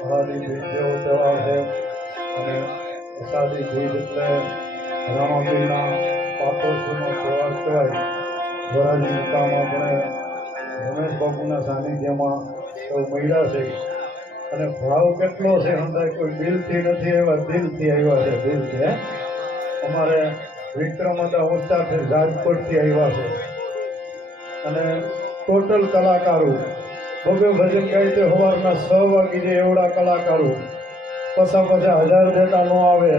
હળાદી બીજ જેવો તહેવાર છે અને અષાઢી બીજ એટલે રામાપીરના પાટોત્સવનો તહેવાર કહેવાય. ધોરાજી મુકામ આપણે રમેશ બાપુના સાનિધ્યમાં સૌ મળ્યા છે અને ભાવ કેટલો છે સમજાય. કોઈ દિલથી નથી આવ્યા, દિલથી આવ્યા છે. દિલથી અમારે વિક્રમદા ઉંચાથી રાજકોટથી આવ્યા છે અને ટોટલ કલાકારો બબે ભજન ગાય છે. સવારના 6 વાગી જાય એવડા કલાકારો, પછા 1000 દેતા ન આવે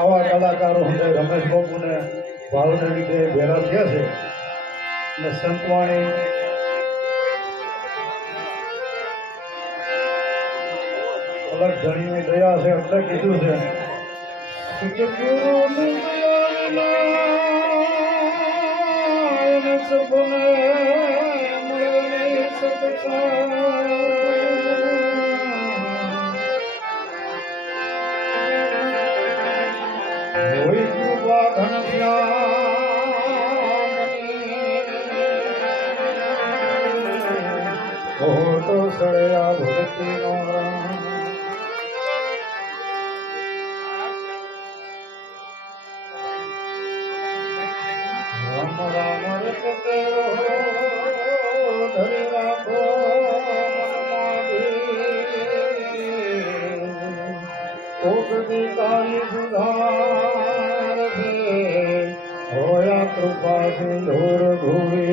આવા કલાકારો સમજાય રમેશ બાપુને ભાવને લીધે ભેરા થયા છે. અને સંતવાણી અલગ ધણીની દયા છે એટલે કીધું છે હોય કૃપા ઘનશ્યામ તો સળયા ભક્તિ નો રામ રામ રખતે ધરી રાખો ઓગદી તારી સુધાર દે હોયા કૃપા સિંધુર ભૂમિ.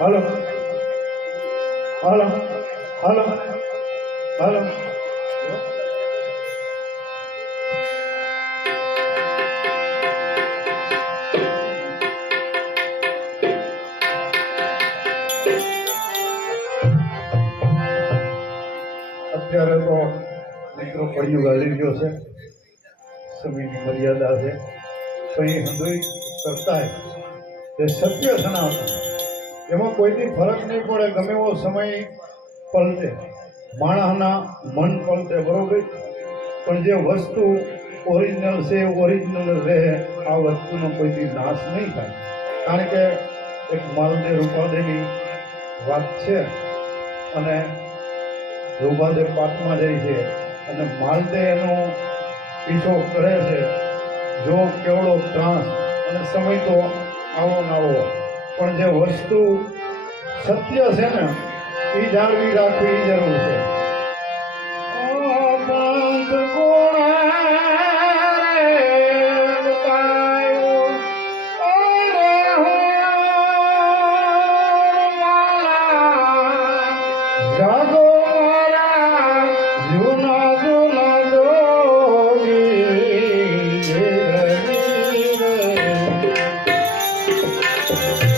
હાલો હાલો હાલો હાલો હાલો અત્યારે તો મિત્રો પડ્યું ગાલી ગયો છે, સમયની મર્યાદા છે. કંઈ હંધોઈ કરતા એ સત્ય સનાતન, એમાં કોઈથી ફરક નહીં પડે. ગમે એવો સમય પલટે, માણસના મન પલટે, બરોબર, પણ જે વસ્તુ ઓરિજિનલ છે ઓરિજિનલ રહે. આ વસ્તુનો કોઈથી નાશ નહીં થાય. કારણ કે એક માલદે રૂપાદેની વાત છે અને રૂપાદે પાકમાં જાય છે અને માલદે એનો પીછો કરે છે. જો કેવડો ત્રાસ અને સમય તો આવો ને આવો, પણ જે વસ્તુ સત્ય છે ને એ જાળવી રાખવી એ જરૂર છે. જાગો મારા જૂના જૂના જોગી છે